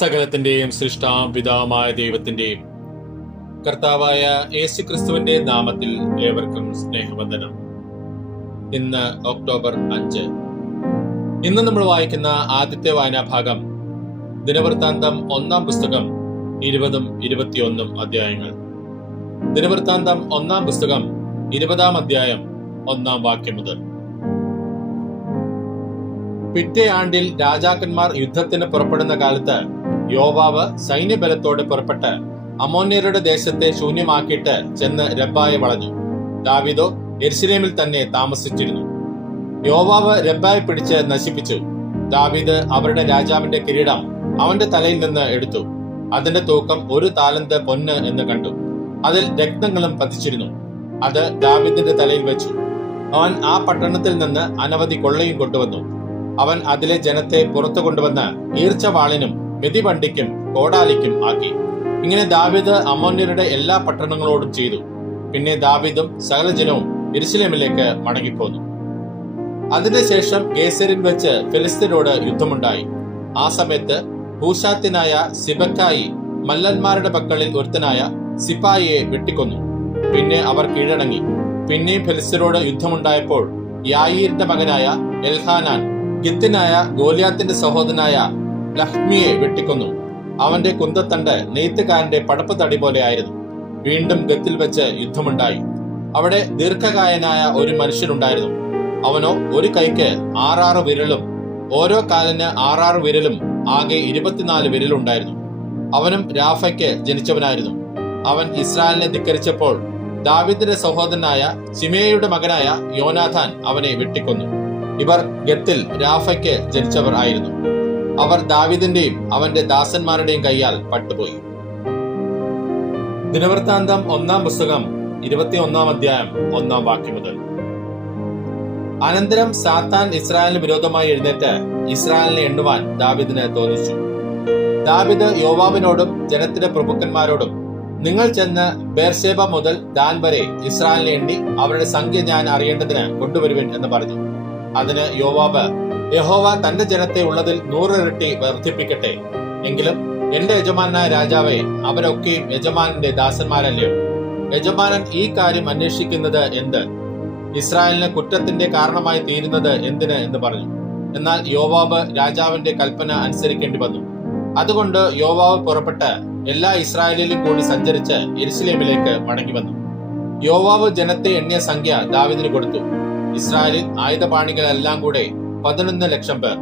സകലത്തിന്റെയും സൃഷ്ടാവും പിതാവുമായ ദൈവത്തിന്റെയും കർത്താവായ യേശുക്രിസ്തുവിന്റെ നാമത്തിൽ ഏവർക്കും സ്നേഹവന്ദനം. ഇന്ന് ഒക്ടോബർ 5. ഇന്ന് നമ്മൾ വായിക്കുന്ന ആദ്യത്തെ വായനാഭാഗം ദിനവൃത്താന്തം 1-ാം പുസ്തകം 20-21 അധ്യായങ്ങൾ. ദിനവൃത്താന്തം 1-ാം പുസ്തകം 20-ാം അധ്യായം 1-ാം വാക്യം മുതൽ. പിറ്റേ ആണ്ടിൽ രാജാക്കന്മാർ യുദ്ധത്തിന് പുറപ്പെടുന്ന കാലത്ത് യോവാബ് സൈന്യബലത്തോടെ പുറപ്പെട്ട് അമ്മോന്യരുടെ ദേശത്തെ ശൂന്യമാക്കിയിട്ട് ചെന്ന് രബ്ബായെ വളഞ്ഞു. ദാവീദോ യെരൂശലേമിൽ തന്നെ താമസിച്ചിരുന്നു. യോവാബ് രബ്ബായെ പിടിച്ച് നശിപ്പിച്ചു. ദാവീദ് അവരുടെ രാജാവിന്റെ കിരീടം അവന്റെ തലയിൽ നിന്ന് എടുത്തു. അതിന്റെ തൂക്കം 1 താലന്ത് പൊന്ന് എന്ന് കണ്ടു. അതിൽ രത്നങ്ങളും പതിച്ചിരുന്നു. അത് ദാവീദിന്റെ തലയിൽ വെച്ചു. അവൻ ആ പട്ടണത്തിൽ നിന്ന് അനവധി കൊള്ളയും കൊണ്ടുവന്നു. അവൻ അതിലെ ജനത്തെ പുറത്തു കൊണ്ടുവന്ന് ഈർച്ചവാളിനും മെതിവണ്ടിക്കും കോടാലിക്കും ആക്കി. ഇങ്ങനെ ദാവീദ് അമ്മോന്യരുടെ എല്ലാ പട്ടണങ്ങളോടും ചെയ്തു. പിന്നെ ദാവീദും സകല ജനവും യെരൂശലേമിലേക്ക് മടങ്ങിപ്പോന്നു. അതിനുശേഷം ഗേസരിൽ വെച്ച് ഫെലിസ്ത്യരോട് യുദ്ധമുണ്ടായി. ആ സമയത്ത് ഹൂശാത്യനായ സിബക്കായി മല്ലന്മാരുടെ പക്കലിൽ ഒരുത്തനായ സിപ്പായിയെ വെട്ടിക്കൊന്നു. പിന്നെ അവർ കീഴടങ്ങി. പിന്നെയും ഫെലിസ്ത്യരോട് യുദ്ധമുണ്ടായപ്പോൾ യായീരിന്റെ മകനായ എൽഹാനാൻ ഗിത്തിനായ ഗോലിയാത്തിന്റെ സഹോദരനായ ലഹ്മിയെ വെട്ടിക്കൊന്നു. അവന്റെ കുന്തത്തണ്ട് നെയ്ത്തുകാരന്റെ പടപ്പ് തടി പോലെ ആയിരുന്നു. വീണ്ടും ഗത്തിൽ വെച്ച് യുദ്ധമുണ്ടായി. അവിടെ ദീർഘകായനായ ഒരു മനുഷ്യനുണ്ടായിരുന്നു. അവനോ ഒരു കൈക്ക് 6 വിരലും ഓരോ കാലിന് 6 വിരലും ആകെ 24 വിരലുണ്ടായിരുന്നു. അവനും രാഫയ്ക്ക് ജനിച്ചവനായിരുന്നു. അവൻ ഇസ്രായേലിനെ ധിക്കരിച്ചപ്പോൾ ദാവീദിന്റെ സഹോദരനായ ശിമേയുടെ മകനായ യോനാഥാൻ അവനെ വെട്ടിക്കൊന്നു. ഇവർ ഗത്തിൽ രാഫയ്ക്ക് ജനിച്ചവർ ആയിരുന്നു. അവർ ദാവീദിന്റെയും അവന്റെ ദാസന്മാരുടെയും കൈയാൽ പട്ടുപോയി. ദിനവൃത്താന്തം 1-ാം പുസ്തകം 21-ാം അധ്യായം 1-ാം വാക്യം മുതൽ. അനന്തരം സാത്താൻ ഇസ്രായേലിന് വിരോധമായി എഴുന്നേറ്റ് ഇസ്രായേലിനെ എണ്ണുവാൻ ദാവീദിന് തോന്നിച്ചു. ദാവീദ് യോവാബിനോടും ജനത്തിന്റെ പ്രഭുക്കന്മാരോടും, നിങ്ങൾ ചെന്ന് ബേർശേബ മുതൽ ദാൻ വരെ ഇസ്രായേലിനെ എണ്ണി അവരുടെ സംഖ്യ ഞാൻ അറിയേണ്ടതിന് കൊണ്ടുവരുവിൻ എന്ന് പറഞ്ഞു. അതിന് യോവാബ്, യഹോവ തന്റെ ജനത്തെ ഉള്ളതിൽ 100 ഇരട്ടി വർദ്ധിപ്പിക്കട്ടെ. എങ്കിലും എന്റെ യജമാനായ രാജാവേ, അവരൊക്കെയും യജമാനന്റെ ദാസന്മാരല്ലയോ? യജമാനൻ ഈ കാര്യം അന്വേഷിക്കുന്നത് എന്ത്? ഇസ്രായേലിന് കുറ്റത്തിന്റെ കാരണമായി തീരുന്നത് എന്തിന് എന്ന് പറഞ്ഞു. എന്നാൽ യോവാബ് രാജാവിന്റെ കൽപ്പന അനുസരിക്കേണ്ടി വന്നു. അതുകൊണ്ട് യോവാബ് പുറപ്പെട്ട് എല്ലാ ഇസ്രായേലിലും കൂടി സഞ്ചരിച്ച് യെരൂശലേമിലേക്ക് മടങ്ങി വന്നു. യോവാബ് ജനത്തെ എണ്ണിയ സംഖ്യ ദാവീദിന് കൊടുത്തു. ഇസ്രായേലിൽ ആയുധപാണികളെല്ലാം കൂടെ 11 ലക്ഷം പേർ.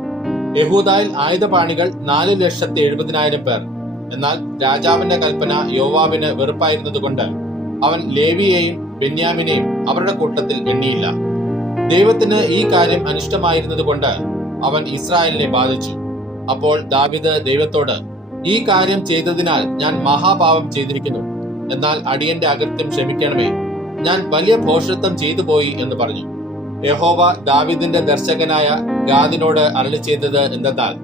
യഹൂദായിൽ ആയുധപാണികൾ 4,70,000 പേർ. എന്നാൽ രാജാവിന്റെ കൽപ്പന യോവാബിന് വെറുപ്പായിരുന്നതുകൊണ്ട് അവൻ ലേവിയെയും ബെന്യാമിനെയും അവരുടെ കൂട്ടത്തിൽ എണ്ണിയില്ല. ദൈവത്തിന് ഈ കാര്യം അനിഷ്ടമായിരുന്നതുകൊണ്ട് അവൻ ഇസ്രായേലിനെ ബാധിച്ചു. അപ്പോൾ ദാവീദ് ദൈവത്തോട്, ഈ കാര്യം ചെയ്തതിനാൽ ഞാൻ മഹാപാപം ചെയ്തിരിക്കുന്നു. എന്നാൽ അടിയന്റെ അകൃത്യം ക്ഷമിക്കണമേ, ഞാൻ വലിയ ഭോഷത്വം ചെയ്തു പോയി എന്ന് പറഞ്ഞു. യഹോവ ദാവീദിന്റെ ദർശകനായ ഗാദിനോട് അരുളി ചെയ്തത് എന്തെന്നാൽ,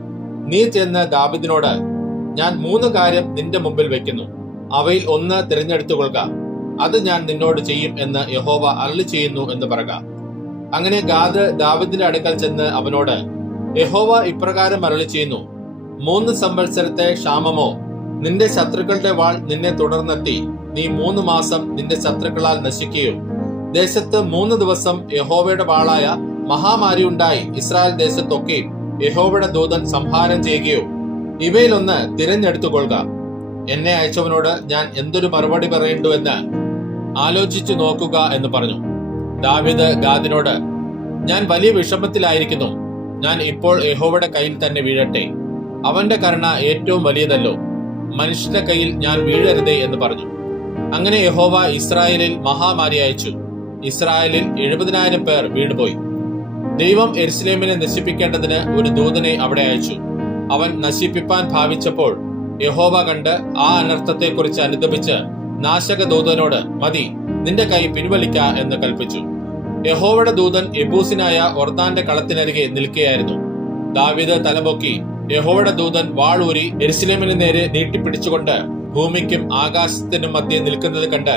നീ ചെന്ന് ദാവീദിനോട്, ഞാൻ 3 കാര്യം നിന്റെ മുമ്പിൽ വെക്കുന്നു. അവയിൽ 1 തിരഞ്ഞെടുത്തുകൊള്ളുക. അത് ഞാൻ നിന്നോട് ചെയ്യും എന്ന് യഹോവ അരുളി ചെയ്യുന്നു എന്ന് പറയുക. അങ്ങനെ ഗാദ് ദാവീദിന്റെ അടുക്കൽ ചെന്ന് അവനോട്, യഹോവ ഇപ്രകാരം അരുളി ചെയ്യുന്നു, 3 സംവത്സരത്തെ ക്ഷാമമോ, നിന്റെ ശത്രുക്കളുടെ വാൾ നിന്നെ തുടർന്നെത്തി നീ 3 മാസം നിന്റെ ശത്രുക്കളാൽ നശിക്കുകയോ, ദേശത്ത് 3 ദിവസം യഹോവയുടെ വാളായ മഹാമാരി ഉണ്ടായി ഇസ്രായേൽ ദേശത്തൊക്കെ യഹോവയുടെ ദൂതൻ സംഹാരം ചെയ്യുകയോ, ഇവയിലൊന്ന് തിരഞ്ഞെടുത്തുകൊള്ളുക. എന്നെ അയച്ചവനോട് ഞാൻ എന്തൊരു മറുപടി പറയേണ്ടു എന്ന് ആലോചിച്ചു നോക്കുക എന്ന് പറഞ്ഞു. ദാവീദ് ഗാദിനോട്, ഞാൻ വലിയ വിഷമത്തിലായിരിക്കുന്നു. ഞാൻ ഇപ്പോൾ യഹോവയുടെ കയ്യിൽ തന്നെ വീഴട്ടെ. അവന്റെ കരുണ ഏറ്റവും വലിയതല്ലോ. മനുഷ്യന്റെ കയ്യിൽ ഞാൻ വീഴരുതേ എന്ന് പറഞ്ഞു. അങ്ങനെ യഹോവ ഇസ്രായേലിൽ മഹാമാരി അയച്ചു. ഇസ്രായേലിൽ 70,000 പേർ വീണുപോയി. ദൈവം യെരൂശലേമിനെ നശിപ്പിക്കേണ്ടതിന് ഒരു ദൂതനെ അവിടെ അയച്ചു. അവൻ നശിപ്പിപ്പാൻ ഭാവിച്ചപ്പോൾ യഹോവ കണ്ട് ആ അനർത്ഥത്തെക്കുറിച്ച് അനുതപിച്ച് നാശക ദൂതനോട്, മതി, നിന്റെ കൈ പിൻവലിക്ക എന്ന് കൽപ്പിച്ചു. യഹോവയുടെ ദൂതൻ യെബൂസിനായ ഒർദാന്റെ കളത്തിനരികെ നിൽക്കുകയായിരുന്നു. ദാവീദ് തലപൊക്കി യഹോവയുടെ ദൂതൻ വാളൂരി യെരൂശലേമിന് നേരെ നീട്ടിപ്പിടിച്ചുകൊണ്ട് ഭൂമിക്കും ആകാശത്തിനും മധ്യേ നിൽക്കുന്നത് കണ്ട്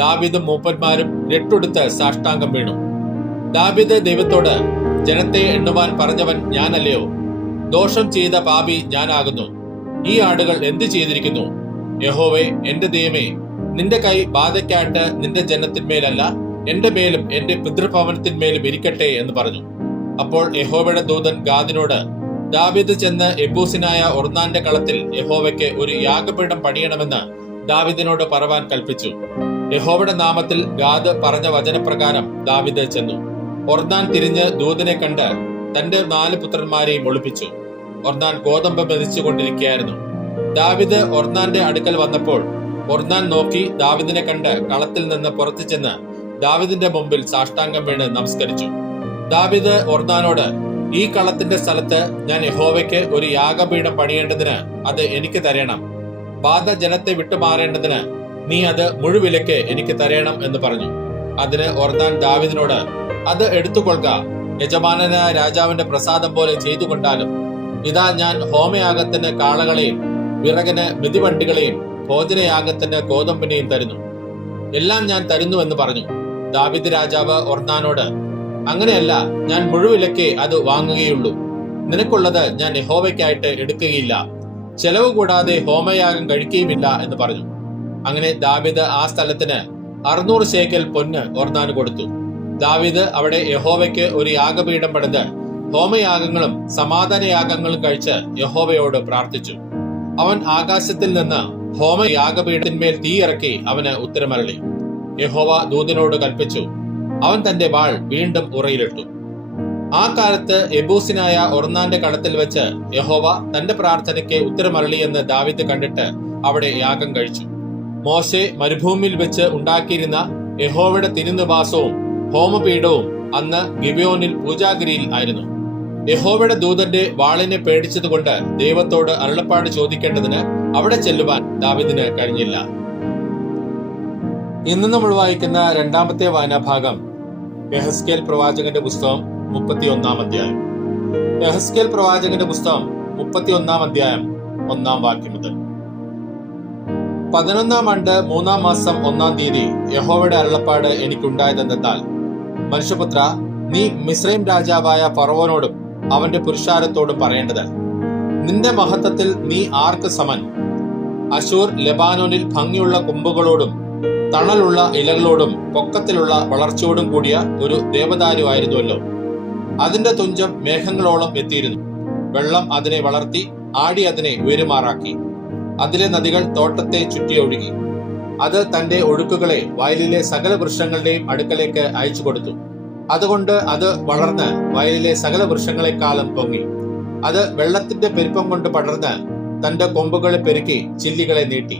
ദാവീദും മൂപ്പന്മാരും രട്ടുടുത്ത് സാഷ്ടാംഗം വീണു. ദാവീദ് ദൈവത്തോട്, ജനത്തെ എണ്ണുവാൻ പറഞ്ഞവൻ ഞാനല്ലയോ? ദോഷം ചെയ്ത പാപി ഞാനാകുന്നു. ഈ ആടുകൾ എന്ത് ചെയ്തിരിക്കുന്നു? യഹോവേ, എന്റെ ദൈവമേ, നിന്റെ കൈ ബാധയ്ക്കായിട്ട് നിന്റെ ജനത്തിന്മേലല്ല, എന്റെ മേലും എന്റെ പിതൃഭവനത്തിന്മേലും ഇരിക്കട്ടെ എന്ന് പറഞ്ഞു. അപ്പോൾ യഹോവയുടെ ദൂതൻ ഗാദിനോട്, ദാവീദ് ചെന്ന് യെബൂസിനായ ഒർന്നാന്റെ കളത്തിൽ യഹോവയ്ക്ക് ഒരു യാഗപീഠം പണിയണമെന്ന് ദാവീദിനോട് പറവാൻ കൽപ്പിച്ചു. യഹോവയുടെ നാമത്തിൽ ഗാദ് പറഞ്ഞ വചനപ്രകാരം ദാവീദ് ചെന്നു. ഒർന്നാൻ തിരിഞ്ഞ് ദൂതനെ കണ്ട് തന്റെ 4 പുത്രന്മാരെയും ഒളിപ്പിച്ചു. ഒർന്നാൻ ഗോതമ്പ് മെതിച്ചുകൊണ്ടിരിക്കുകയായിരുന്നു. ദാവീദ് ഒർന്നാന്റെ അടുക്കൽ വന്നപ്പോൾ ഒർന്നാൻ നോക്കി ദാവീദിനെ കണ്ട് കളത്തിൽ നിന്ന് പുറത്തു ചെന്ന് ദാവീദിന്റെ മുമ്പിൽ സാഷ്ടാംഗം വീണ് നമസ്കരിച്ചു. ദാവീദ് ഒർന്നാനോട്, ഈ കളത്തിന്റെ സ്ഥലത്ത് ഞാൻ യഹോവയ്ക്ക് ഒരു യാഗപീഠം പണിയേണ്ടതിന് അത് എനിക്ക് തരേണം. ബാധ ജനത്തെ വിട്ടുമാറേണ്ടതിന് നീ അത് മുഴുവിലയ്ക്ക് എനിക്ക് തരേണം എന്ന് പറഞ്ഞു. അതിന് ഒർന്നാൻ ദാവീദിനോട്, അത് എടുത്തുകൊള്ളുക, യജമാനനായ രാജാവിന്റെ പ്രസാദം പോലെ ചെയ്തുകൊണ്ടാലും. ഇതാ, ഞാൻ ഹോമയാഗത്തിന് കാളകളെയും വിറകിന് മിതിവണ്ടികളെയും ഭോജനയാഗത്തിന് ഗോതമ്പിനെയും തരുന്നു. എല്ലാം ഞാൻ തരുന്നു എന്ന് പറഞ്ഞു. ദാവീദ് രാജാവ് ഒർന്നാനോട്, അങ്ങനെയല്ല, ഞാൻ മുഴുവിലയ്ക്ക് അത് വാങ്ങുകയുള്ളൂ. നിനക്കുള്ളത് ഞാൻ യഹോവയ്ക്കായിട്ട് എടുക്കുകയില്ല. ചെലവ് കൂടാതെ ഹോമയാഗം കഴിക്കുകയുമില്ല എന്ന് പറഞ്ഞു. അങ്ങനെ ദാവീദ് ആ സ്ഥലത്തിന് 600 ശേക്കെൽ പൊന്ന് ഒർന്നാന് കൊടുത്തു. ദാവീദ് അവിടെ യഹോവയ്ക്ക് ഒരു യാഗപീഠം പണിത് ഹോമയാഗങ്ങളും സമാധാനയാഗങ്ങളും കഴിച്ച് യഹോവയോട് പ്രാർത്ഥിച്ചു. അവൻ ആകാശത്തിൽ നിന്ന് ഹോമയാഗപീഠത്തിന്മേൽ തീ ഇറക്കി അവന് ഉത്തരമരളി. യഹോവ ദൂതനോട് കൽപ്പിച്ചു. അവൻ തന്റെ വാൾ വീണ്ടും ഉറയിലിട്ടു. ആ കാലത്ത് യെബൂസിനായ ഒർന്നാന്റെ കളത്തിൽ വെച്ച് യഹോവ തന്റെ പ്രാർത്ഥനയ്ക്ക് ഉത്തരമരളിയെന്ന് ദാവീദ് കണ്ടിട്ട് അവിടെ യാഗം കഴിച്ചു. മോശെ മരുഭൂമിയിൽ വെച്ച് ഉണ്ടാക്കിയിരുന്ന യഹോവയുടെ തിരുനിവാസവും ഹോമപീഠവും അന്ന് ഗിബെയോനിൽ പൂജാഗിരിയിൽ ആയിരുന്നു. യഹോവയുടെ ദൂതന്റെ വാളിനെ പേടിച്ചതുകൊണ്ട് ദൈവത്തോട് അരുളപ്പാട് ചോദിക്കേണ്ടതിന് അവിടെ ചെല്ലുവാൻ ദാവീദിന് കഴിഞ്ഞില്ല. ഇന്ന് നമ്മൾ വായിക്കുന്ന രണ്ടാമത്തെ വായനാഭാഗം യെഹെസ്കേൽ പ്രവാചകന്റെ പുസ്തകം 31-ാം അധ്യായം. യെഹെസ്കേൽ പ്രവാചകന്റെ പുസ്തകം 31-ാം അധ്യായം 1-ാം വാക്യം മുതൽ. 11-ാം ആണ്ട് 3-ാം മാസം 1-ാം തീയതി യഹോവയുടെ അരുളപ്പാട് എനിക്കുണ്ടായതെന്നാൽ, മനുഷ്യപുത്ര, നീ മിസ്രൈം രാജാവായ ഫറവോനോടും അവന്റെ പുരുഷാരത്തോടും പറയേണ്ടത്, നിന്റെ മഹത്വത്തിൽ നീ ആർക്ക് സമൻ? അശൂർ ലെബാനോനിൽ ഭംഗിയുള്ള കൊമ്പുകളോടും തണലുള്ള ഇലകളോടും പൊക്കത്തിലുള്ള വളർച്ചയോടും കൂടിയ ഒരു ദേവദാരുവായിരുന്നുവല്ലോ. അതിന്റെ തുഞ്ചം മേഘങ്ങളോളം എത്തിയിരുന്നു. വെള്ളം അതിനെ വളർത്തി ആടി അതിനെ ഉയരുമാറാക്കി. അതിലെ നദികൾ തോട്ടത്തെ ചുറ്റിയൊഴുകി. അത് തന്റെ ഒഴുക്കുകളെ വയലിലെ സകല വൃക്ഷങ്ങളുടെയും അടുക്കലേക്ക് അയച്ചു കൊടുത്തു. അതുകൊണ്ട് അത് വളർന്ന് വയലിലെ സകല വൃക്ഷങ്ങളെക്കാളും പൊങ്ങി. അത് വെള്ളത്തിന്റെ പെരുപ്പം കൊണ്ട് പടർന്ന് തന്റെ കൊമ്പുകളെ പെരുക്കി ചില്ലികളെ നീട്ടി.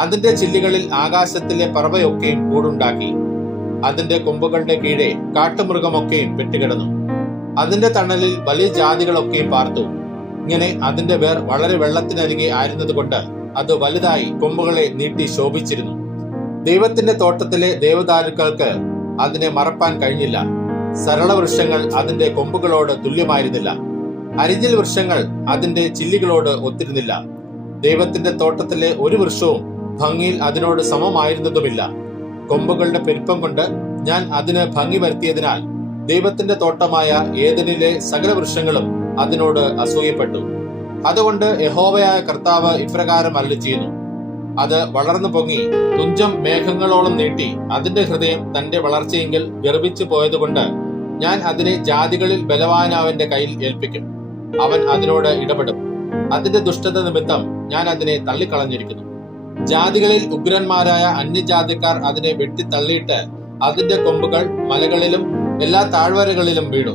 അതിന്റെ ചില്ലികളിൽ ആകാശത്തിലെ പറവയൊക്കെയും കൂടുണ്ടാക്കി. അതിന്റെ കൊമ്പുകളുടെ കീഴെ കാട്ടുമൃഗമൊക്കെയും പെട്ടുകിടന്നു. അതിന്റെ തണലിൽ വലിയ ജാതികളൊക്കെയും പാർത്തു. ഇങ്ങനെ അതിന്റെ വേർ വളരെ വെള്ളത്തിനരികെ ആയിരുന്നതുകൊണ്ട് അത് വലുതായി കൊമ്പുകളെ നീട്ടി ശോഭിച്ചിരുന്നു. ദൈവത്തിന്റെ തോട്ടത്തിലെ ദേവദാരുക്കൾക്ക് അതിനെ മറപ്പാൻ കഴിഞ്ഞില്ല. സരള വൃക്ഷങ്ങൾ അതിന്റെ കൊമ്പുകളോട് തുല്യമായിരുന്നില്ല. അരിഞ്ഞിൽ വൃക്ഷങ്ങൾ അതിന്റെ ചില്ലികളോട് ഒത്തിരുന്നില്ല. ദൈവത്തിന്റെ തോട്ടത്തിലെ ഒരു വൃക്ഷവും ഭംഗിയിൽ അതിനോട് സമമായിരുന്നതുമില്ല. കൊമ്പുകളുടെ പെരുപ്പം കൊണ്ട് ഞാൻ അതിന് ഭംഗി വരുത്തിയതിനാൽ ദൈവത്തിന്റെ തോട്ടമായ ഏദനിലെ സകല വൃക്ഷങ്ങളും അതിനോട് അസൂയപ്പെട്ടു. അതുകൊണ്ട് യഹോവയായ കർത്താവ് ഇപ്രകാരം അരുളിച്ചെയ്യുന്നു, അത് വളർന്നു പൊങ്ങി തുഞ്ചം മേഘങ്ങളോളം നീട്ടി അതിന്റെ ഹൃദയം തന്റെ വളർച്ചയെങ്കിൽ ഗർഭിച്ചു പോയതുകൊണ്ട് ഞാൻ അതിനെ ജാതികളിൽ ബലവാനവന്റെ കയ്യിൽ ഏൽപ്പിക്കും. അവൻ അതിനോട് ഇടപെടും. അതിന്റെ ദുഷ്ടത നിമിത്തം ഞാൻ അതിനെ തള്ളിക്കളഞ്ഞിരിക്കുന്നു. ജാതികളിൽ ഉഗ്രന്മാരായ അന്യജാതിക്കാർ അതിനെ വെട്ടിത്തള്ളിയിട്ട് അതിന്റെ കൊമ്പുകൾ മലകളിലും എല്ലാ താഴ്വരകളിലും വീണു.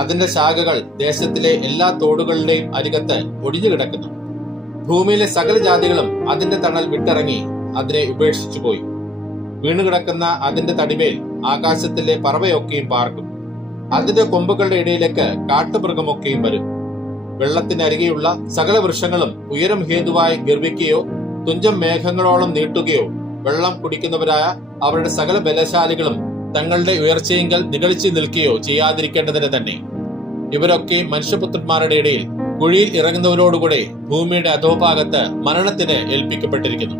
അതിന്റെ ശാഖകൾ ദേശത്തിലെ എല്ലാ തോടുകളുടെയും അരികത്ത് ഒടിഞ്ഞു കിടക്കുന്നു. ഭൂമിയിലെ സകല ജാതികളും അതിന്റെ തണൽ വിട്ടിറങ്ങി അതിനെ ഉപേക്ഷിച്ചു പോയി. വീണുകിടക്കുന്ന അതിന്റെ തടിമേൽ ആകാശത്തിലെ പറവയൊക്കെയും പാർക്കും. അതിന്റെ കൊമ്പുകളുടെ ഇടയിലേക്ക് കാട്ടുമൃഗമൊക്കെയും വരും. വെള്ളത്തിനരികെയുള്ള സകല വൃക്ഷങ്ങളും ഉയരം ഹേതുവായി ഗർവിക്കുകയോ തുഞ്ചം മേഘങ്ങളോളം നീട്ടുകയോ വെള്ളം കുടിക്കുന്നവരായ അവരുടെ സകല ബലശാലികളും തങ്ങളുടെ ഉയർച്ചയെങ്കിൽ നിഗളിച്ചു നിൽക്കുകയോ ചെയ്യാതിരിക്കേണ്ടതിന് തന്നെ. ഇവരൊക്കെ മനുഷ്യപുത്രന്മാരുടെ ഇടയിൽ കുഴിയിൽ ഇറങ്ങുന്നവരോടുകൂടെ ഭൂമിയുടെ അധോഭാഗത്ത് മരണത്തിന് ഏൽപ്പിക്കപ്പെട്ടിരിക്കുന്നു.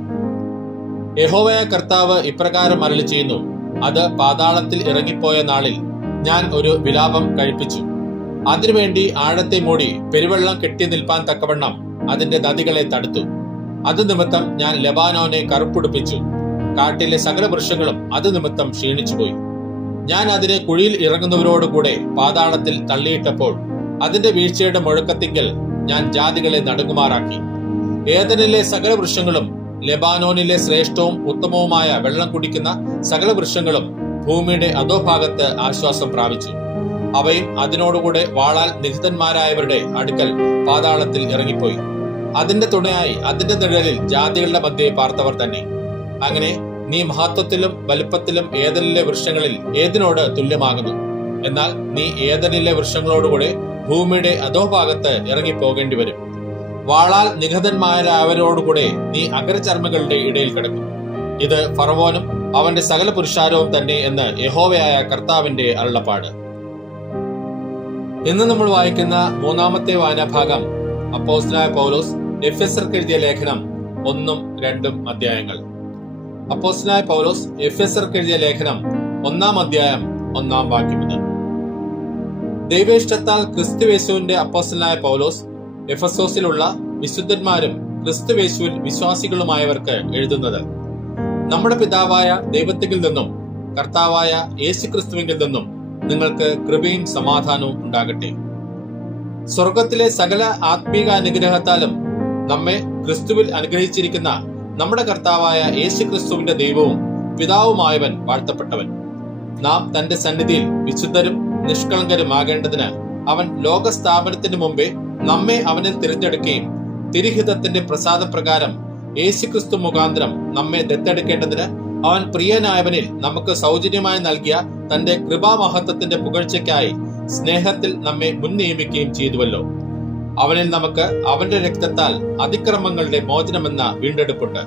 യഹോവയായ കർത്താവ് ഇപ്രകാരം അരുളിച്ചെയ്യുന്നു, അത് പാതാളത്തിൽ ഇറങ്ങിപ്പോയ നാളിൽ ഞാൻ ഒരു വിലാപം കഴിപ്പിച്ചു. അതിനുവേണ്ടി ആഴത്തെ മൂടി പെരുവെള്ളം കെട്ടി നിൽപ്പാൻ തക്കവണ്ണം അതിന്റെ നദികളെ തടുത്തു. അത് നിമിത്തം ഞാൻ ലെബാനോനെ കറുപ്പുടുപ്പിച്ചു. കാട്ടിലെ സകല വൃക്ഷങ്ങളും അത് നിമിത്തം ക്ഷീണിച്ചുപോയി. ഞാൻ അതിനെ കുഴിയിൽ ഇറങ്ങുന്നവരോടുകൂടെ പാതാളത്തിൽ തള്ളിയിട്ടപ്പോൾ അതിന്റെ വീഴ്ചയുടെ മുഴക്കത്തിങ്കൽ ഞാൻ ജാതികളെ നടുങ്ങുമാറാക്കി. ഏദനിലെ സകല വൃക്ഷങ്ങളും ലെബാനോനിലെ ശ്രേഷ്ഠവും ഉത്തമവുമായ വെള്ളം കുടിക്കുന്ന സകല വൃക്ഷങ്ങളും ഭൂമിയുടെ അധോഭാഗത്ത് ആശ്വാസം പ്രാപിച്ചു. അവയും അതിനോടുകൂടെ വാളാൽ നിഹതന്മാരായവരുടെ അടുക്കൽ പാതാളത്തിൽ ഇറങ്ങിപ്പോയി. അതിന്റെ തുണയായി അതിന്റെ നിഴലിൽ ജാതികളുടെ മധ്യേ പാർത്തവർ തന്നെ. അങ്ങനെ നീ മഹത്വത്തിലും വലുപ്പത്തിലും ഏദനിലെ വൃക്ഷങ്ങളിൽ ഏതിനോട് തുല്യമാകുന്നു. എന്നാൽ നീ ഏദനിലെ വൃക്ഷങ്ങളോടുകൂടെ ഭൂമിയുടെ അധോഭാഗത്ത് ഇറങ്ങിപ്പോകേണ്ടി വരും. വാളാൽ നിഹതന്മാരായവരോടുകൂടെ നീ അഗ്രചർമ്മികളുടെ ഇടയിൽ കിടക്കും. ഇത് ഫറവോനും അവന്റെ സകല പുരുഷാരവും തന്നെ എന്ന് യഹോവയായ കർത്താവിന്റെ അരുളപ്പാട്. ഇന്ന് നമ്മൾ വായിക്കുന്ന മൂന്നാമത്തെ വായനാഭാഗം അപ്പോസ്തലനായ പൗലോസ് എഫെസ്യർക്ക് എഴുതിയ ലേഖനം 1-2 അധ്യായങ്ങൾ. അപ്പോസ്തലനായ പൗലോസ് എഫെസ്യർക്ക് എഴുതിയ ലേഖനം 1-ാം അധ്യായം 1-ാം വാക്യം മുതൽ. ദൈവേഷ്ടത്താൽ ക്രിസ്തുയേശുവിന്റെ അപ്പോസ്തലനായ പൗലോസ് എഫെസോസിലുള്ള വിശുദ്ധന്മാരും ക്രിസ്തുയേശുവിൽ വിശ്വാസികളുമായവർക്ക് എഴുതുന്നത്: നമ്മുടെ പിതാവായ ദൈവത്തിൽ നിന്നും കർത്താവായ യേശുക്രിസ്തുവിങ്കിൽ നിന്നും നിങ്ങൾക്ക് കൃപയും സമാധാനവും ഉണ്ടാകട്ടെ. സ്വർഗത്തിലെ സകല ആത്മീക അനുഗ്രഹത്താലും നമ്മെ ക്രിസ്തുവിൽ അനുഗ്രഹിച്ചിരിക്കുന്ന നമ്മുടെ കർത്താവായ യേശുക്രിസ്തുവിന്റെ ദൈവവും പിതാവുമായവൻ വാഴ്ത്തപ്പെട്ടവൻ. നാം തന്റെ സന്നിധിയിൽ വിശുദ്ധരും നിഷ്കളങ്കരുമാകേണ്ടതിന് അവൻ ലോകസ്ഥാപനത്തിന് മുമ്പേ നമ്മെ അവനിൽ തിരഞ്ഞെടുക്കുകയും തിരുഹിതത്തിന്റെ പ്രസാദപ്രകാരം യേശുക്രിസ്തു മുഖാന്തരം നമ്മെ ദത്തെടുക്കേണ്ടതിന് അവൻ പ്രിയനായവനിൽ നമുക്ക് സൗജന്യമായി നൽകിയ തന്റെ കൃപാമഹത്വത്തിന്റെ പുകഴ്ചയ്ക്കായി സ്നേഹത്തിൽ നമ്മെ മുൻ നിയമിക്കുകയും ചെയ്തുവല്ലോ. അവനിൽ നമുക്ക് അവന്റെ രക്തത്താൽ അതിക്രമങ്ങളുടെ മോചനമെന്ന വീണ്ടെടുപ്പുണ്ട്.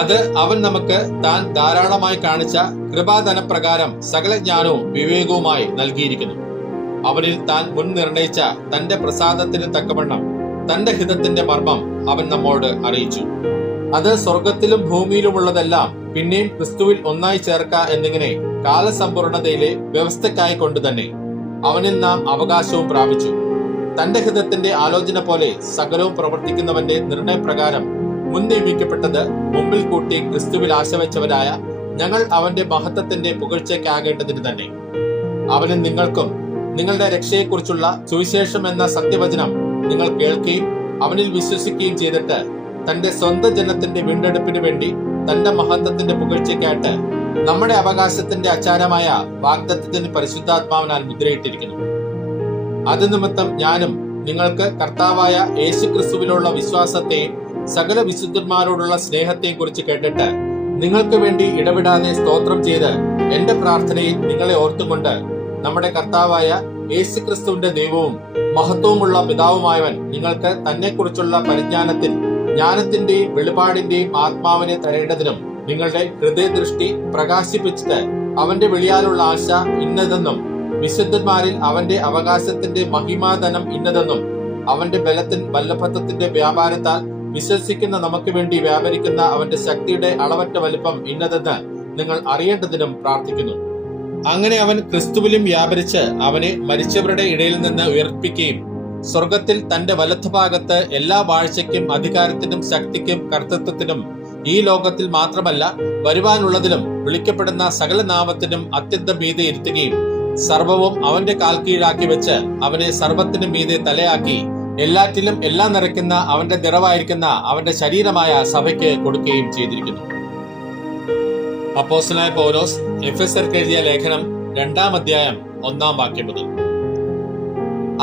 അത് അവൻ നമുക്ക് താൻ ധാരാളമായി കാണിച്ച കൃപാധനപ്രകാരം സകല ജ്ഞാനവും വിവേകവുമായി നൽകിയിരിക്കുന്നു. അവനിൽ താൻ മുൻ നിർണയിച്ച തന്റെ പ്രസാദത്തിന് തക്കവണ്ണം തന്റെ ഹിതത്തിന്റെ മർമ്മം അവൻ നമ്മോട് അറിയിച്ചു. അത് സ്വർഗത്തിലും ഭൂമിയിലുമുള്ളതെല്ലാം പിന്നെയും ക്രിസ്തുവിൽ ഒന്നായി ചേർക്ക എന്നിങ്ങനെ കാലസമ്പൂർണതയിലെ വ്യവസ്ഥക്കായി കൊണ്ട് തന്നെ അവനിൽ നാം അവകാശവും പ്രാപിച്ചു. തന്റെ ഹിതത്തിന്റെ ആലോചന പോലെ സകലവും പ്രവർത്തിക്കുന്നവന്റെ നിർണയപ്രകാരം മുൻ നിയമിക്കപ്പെട്ടത് മുമ്പിൽ കൂട്ടി ക്രിസ്തുവിൽ ആശവച്ചവരായ ഞങ്ങൾ അവന്റെ മഹത്വത്തിന്റെ പുകഴ്ചയ്ക്കാകേണ്ടതിന് തന്നെ. അവന് നിങ്ങൾക്കും നിങ്ങളുടെ രക്ഷയെക്കുറിച്ചുള്ള സുവിശേഷം എന്ന സത്യവചനം നിങ്ങൾ കേൾക്കുകയും അവനിൽ വിശ്വസിക്കുകയും ചെയ്തിട്ട് തന്റെ സ്വന്തം ജനത്തിന്റെ വീണ്ടെടുപ്പിന് വേണ്ടി തന്റെ മഹത്വത്തിന്റെ പുകഴ്ചയ്ക്കായിട്ട് നമ്മുടെ അവകാശത്തിന്റെ അച്ചാരമായ വാഗ്ദത്തത്തിന് പരിശുദ്ധാത്മാവിനാൽ മുദ്രയിട്ടിരിക്കുന്നു. അത് നിമിത്തം ഞാനും നിങ്ങൾക്ക് കർത്താവായ യേശുക്രിസ്തുവിലുള്ള വിശ്വാസത്തെയും സകല വിശുദ്ധന്മാരോടുള്ള സ്നേഹത്തെയും കുറിച്ച് കേട്ടിട്ട് നിങ്ങൾക്ക് വേണ്ടി ഇടവിടാതെ സ്തോത്രം ചെയ്ത് എന്റെ പ്രാർത്ഥനയിൽ നിങ്ങളെ ഓർത്തുകൊണ്ട് നമ്മുടെ കർത്താവായ യേശുക്രിസ്തുവിന്റെ ദൈവവും മഹത്വവുമുള്ള പിതാവുമായവൻ നിങ്ങൾക്ക് തന്നെക്കുറിച്ചുള്ള പരിജ്ഞാനത്തിൽ ജ്ഞാനത്തിന്റെയും വെളിപാടിന്റെയും ആത്മാവിനെ തരേണ്ടതിനും നിങ്ങളുടെ ഹൃദയദൃഷ്ടി പ്രകാശിപ്പിച്ചിട്ട് അവന്റെ വിളിയാലുള്ള ആശ ഇന്നതെന്നും വിശുദ്ധന്മാരിൽ അവന്റെ അവകാശത്തിന്റെ മഹിമാധനം ഇന്നതെന്നും അവന്റെ ബലത്തിൻ വല്ലഭത്വത്തിന്റെ വ്യാപാരത്താൽ വിശ്വസിക്കുന്ന നമുക്ക് വേണ്ടി വ്യാപരിക്കുന്ന അവന്റെ ശക്തിയുടെ അളവറ്റ വലിപ്പം ഇന്നതെന്ന് നിങ്ങൾ അറിയേണ്ടതിനും പ്രാർത്ഥിക്കുന്നു. അങ്ങനെ അവൻ ക്രിസ്തുവിലും വ്യാപരിച്ച് അവനെ മരിച്ചവരുടെ ഇടയിൽ നിന്ന് ഉയർപ്പിക്കുകയും സ്വർഗത്തിൽ തന്റെ വലത്തുഭാഗത്ത് എല്ലാ വാഴ്ചയ്ക്കും അധികാരത്തിനും ശക്തിക്കും കർത്തൃത്വത്തിനും ഈ ലോകത്തിൽ മാത്രമല്ല വരുവാനുള്ളതിലും വിളിക്കപ്പെടുന്ന സകല നാമത്തിനും അത്യന്തം മീതെ ഇരുത്തുകയും സർവവും അവന്റെ കാൽ കീഴാക്കി വെച്ച് അവനെ സർവത്തിനും മീതെ തലയാക്കി എല്ലാറ്റിലും എല്ലാം നിറയ്ക്കുന്ന അവന്റെ നിറവായിരിക്കുന്ന അവന്റെ ശരീരമായ സഭയ്ക്ക് കൊടുക്കുകയും ചെയ്തിരിക്കുന്നു. അപ്പോസ്തലനായ പൗലോസ് എഫെസ്യർക്ക് എഴുതിയ ലേഖനം 2-ാം അധ്യായം 1-ാം വാക്യം മുതൽ.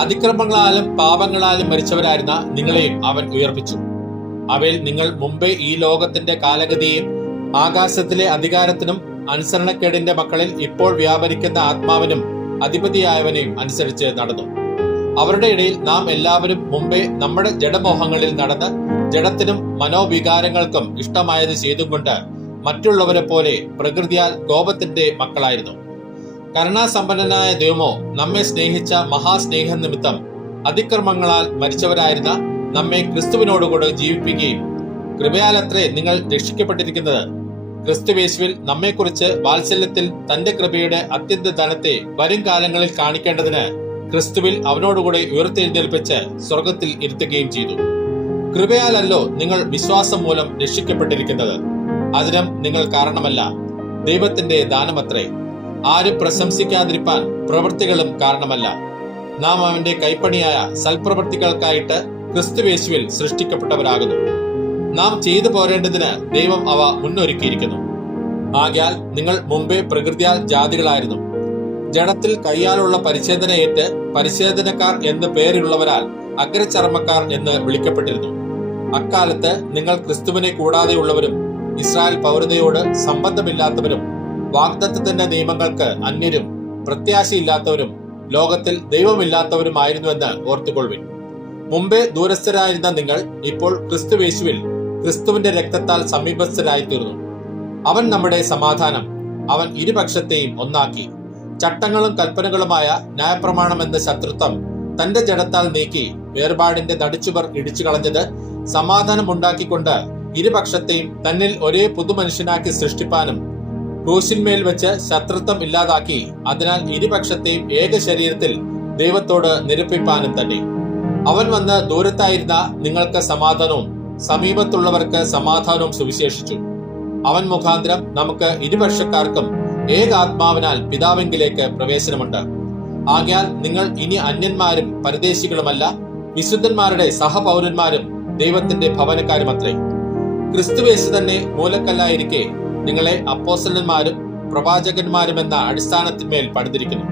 അതിക്രമങ്ങളാലും പാപങ്ങളാലും മരിച്ചവരായിരുന്ന നിങ്ങളെയും അവൻ ഉയർപ്പിച്ചു. അവയിൽ നിങ്ങൾ മുമ്പേ ഈ ലോകത്തിന്റെ കാലഗതിയെയും ആകാശത്തിലെ അധികാരത്തിനും അനുസരണക്കേടിന്റെ മക്കളിൽ ഇപ്പോൾ വ്യാപരിക്കുന്ന ആത്മാവിനും അധിപതിയായവനെയും അനുസരിച്ച് നടന്നു. അവരുടെ ഇടയിൽ നാം എല്ലാവരും മുമ്പേ നമ്മുടെ ജഡമോഹങ്ങളിൽ നടന്ന് ജഡത്തിനും മനോവികാരങ്ങൾക്കും ഇഷ്ടമായത് ചെയ്തും കൊണ്ട് മറ്റുള്ളവരെ പോലെ പ്രകൃതിയാൽ കോപത്തിന്റെ മക്കളായിരുന്നു. കരുണാസമ്പന്നനായ ദൈവമോ നമ്മെ സ്നേഹിച്ച മഹാസ്നേഹ നിമിത്തം അതിക്രമങ്ങളാൽ മരിച്ചവരായിരുന്ന നമ്മെ ക്രിസ്തുവിനോടുകൂടെ ജീവിപ്പിക്കുകയും കൃപയാലത്രേ നിങ്ങൾ രക്ഷിക്കപ്പെട്ടിരിക്കുന്നത്. ക്രിസ്തുയേശുവിൽ നമ്മെക്കുറിച്ച് വാത്സല്യത്തിൽ തന്റെ കൃപയുടെ അത്യന്ത ധനത്തെ വരും കാലങ്ങളിൽ കാണിക്കേണ്ടതിന് ക്രിസ്തുവിൽ അവനോടുകൂടെ ഉയർത്തെഴുന്നേൽപ്പിച്ച് സ്വർഗത്തിൽ ഇരുത്തുകയും ചെയ്തു. കൃപയാലല്ലോ നിങ്ങൾ വിശ്വാസം മൂലം രക്ഷിക്കപ്പെട്ടിരിക്കുന്നത്. അതിനും നിങ്ങൾ കാരണമല്ല, ദൈവത്തിന്റെ ദാനമത്രേ. ആരും പ്രശംസിക്കാതിരിപ്പാൻ പ്രവൃത്തികളും കാരണമല്ല. നാം അവന്റെ കൈപ്പണിയായ സൽപ്രവൃത്തികൾക്കായിട്ട് ക്രിസ്തുയേശുവിൽ സൃഷ്ടിക്കപ്പെട്ടവരാകുന്നു. നാം ചെയ്തു പോരേണ്ടതിന് ദൈവം അവ മുന്നൊരുക്കിയിരിക്കുന്നു. ആകയാൽ നിങ്ങൾ മുമ്പേ പ്രകൃതിയാൽ ജാതികളായിരുന്നു. ജഡത്തിൽ കയ്യാലുള്ള പരിച്ഛേദനയേറ്റ് പരിച്ഛേദനക്കാർ എന്ന് പേരുള്ളവരാൽ അഗ്രചർമ്മക്കാർ എന്ന് വിളിക്കപ്പെട്ടിരുന്നു. അക്കാലത്ത് നിങ്ങൾ ക്രിസ്തുവിനെ കൂടാതെയുള്ളവരും ഇസ്രായേൽ പൗരതയോട് സംബന്ധമില്ലാത്തവരും വാഗ്ദത്തത്തിന്റെ നിയമങ്ങൾക്ക് അന്യരും പ്രത്യാശയില്ലാത്തവരും ലോകത്തിൽ ദൈവമില്ലാത്തവരുമായിരുന്നുവെന്ന് ഓർത്തുകൊള്ളുവിൻ. മുമ്പേ ദൂരസ്ഥരായിരുന്ന നിങ്ങൾ ഇപ്പോൾ ക്രിസ്തുയേശുവിൽ ക്രിസ്തുവിന്റെ രക്തത്താൽ സമീപസ്ഥരായിത്തീർന്നു. അവൻ നമ്മുടെ സമാധാനം. അവൻ ഇരുപക്ഷത്തെയും ഒന്നാക്കി ചട്ടങ്ങളും കൽപ്പനകളുമായ ന്യായപ്രമാണം എന്ന ശത്രുത്വം തന്റെ ജഡത്താൽ നീക്കി വേർപാടിന്റെ നടിച്ചുവർ ഇടിച്ചു കളഞ്ഞത് സമാധാനം ഉണ്ടാക്കിക്കൊണ്ട് ഇരുപക്ഷത്തെയും തന്നിൽ ഒരേ പുതുമനുഷ്യനാക്കി സൃഷ്ടിപ്പാനും ക്രൂശിന്മേൽ വെച്ച് ശത്രുത്വം ഇല്ലാതാക്കി അതിനാൽ ഇരുപക്ഷത്തെയും ഏക ശരീരത്തിൽ ദൈവത്തോട് നിരപ്പിപ്പാനും തന്നെ. അവൻ വന്ന് ദൂരത്തായിരുന്ന നിങ്ങൾക്ക് സമാധാനവും സമീപത്തുള്ളവർക്ക് സമാധാനവും സുവിശേഷിച്ചു. അവൻ മുഖാന്തരം നമുക്ക് ഇരുപക്ഷക്കാർക്കും ഏകാത്മാവിനാൽ പിതാവിങ്കിലേക്ക് പ്രവേശനമുണ്ട്. ആകയാൽ നിങ്ങൾ ഇനി അന്യന്മാരും പരദേശികളുമല്ല, വിശുദ്ധന്മാരുടെ സഹപൗരന്മാരും ദൈവത്തിന്റെ ഭവനക്കാരുമത്രേ. ക്രിസ്തുയേശു തന്നെ മൂലക്കല്ലായിരിക്കെ നിങ്ങളെ അപ്പോസ്തലന്മാരും പ്രവാചകന്മാരും എന്ന അടിസ്ഥാനത്തിന്മേൽ പണിതിരിക്കുന്നു.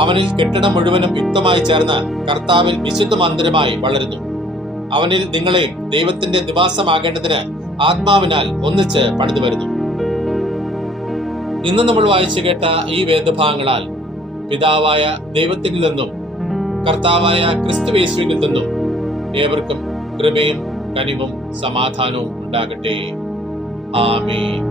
അവനിൽ കെട്ടിടം മുഴുവനും യുക്തമായി ചേർന്ന് കർത്താവിൽ വിശുദ്ധ മന്ദിരമായി വളരുന്നു. അവനിൽ നിങ്ങളെയും ദൈവത്തിന്റെ നിവാസമാകേണ്ടതിന് ആത്മാവിനാൽ ഒന്നിച്ച് പണിതു വരുന്നു. ഇന്ന് നമ്മൾ വായിച്ചു കേട്ട ഈ വേദഭാഗങ്ങളാൽ പിതാവായ ദൈവത്തിൽ നിന്നും കർത്താവായ ക്രിസ്തുയേശുവിൽ നിന്നും ഏവർക്കും കൃപയും കനിവും സമാധാനവും ഉണ്ടാകട്ടെ. ആമേൻ.